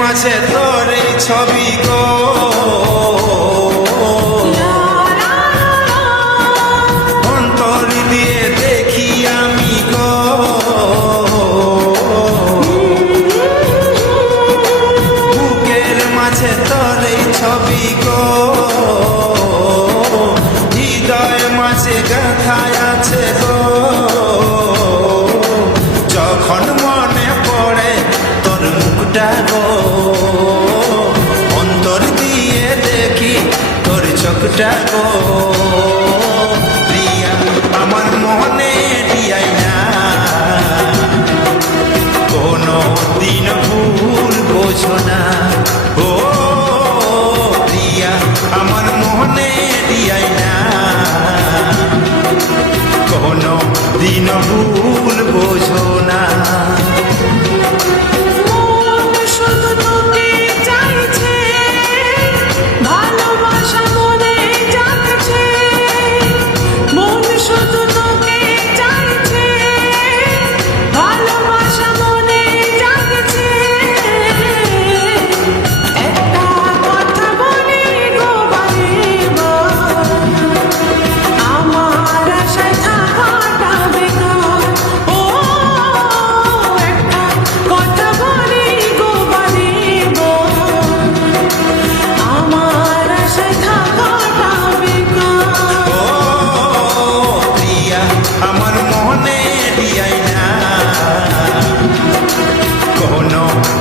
মাঝে তোর এই ছবি গো, অন্তর দিয়ে দেখি আমি গো, বুকের মাঝে তোর এই ছবি গো, হৃদয় মাঝে গাথায় আছে গো, যখন মনে পড়ে তোর মুখটা গো, অন্তর দিয়ে দেখি তোর চোখটা গো, প্রিয়া আমার মনে দিয়াই না কোনো দিন ভুল বোঝো না, ও প্রিয়া আমার মনে দিয়াই না কোনো দিন ভুল বোঝো না।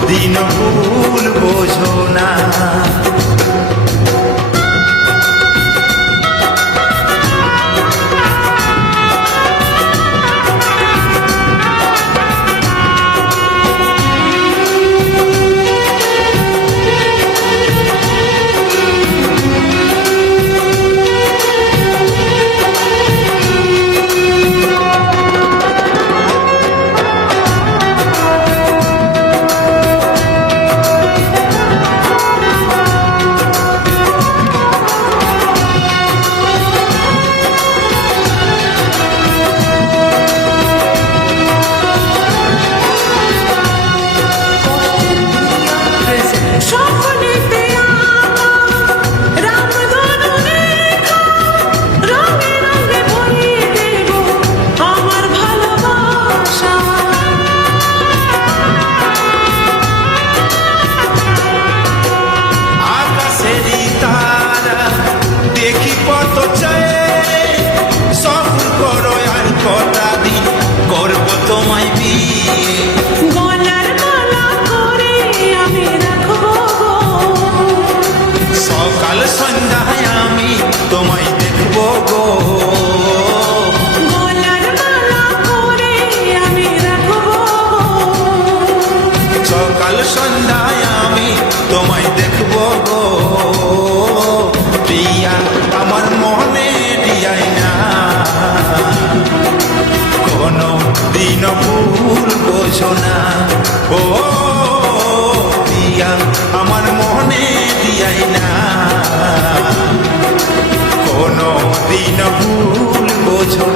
দিন ভুল বোঝো না। সন্ধ্যায় আমি তোমায় দেখব গো, প্রিয়া আমার মনে দিয়াই না কোনো দিন ভুল বোঝো না, ও প্রিয়া আমার মনে দিয়াই না কোনো দিন ভুল বোঝো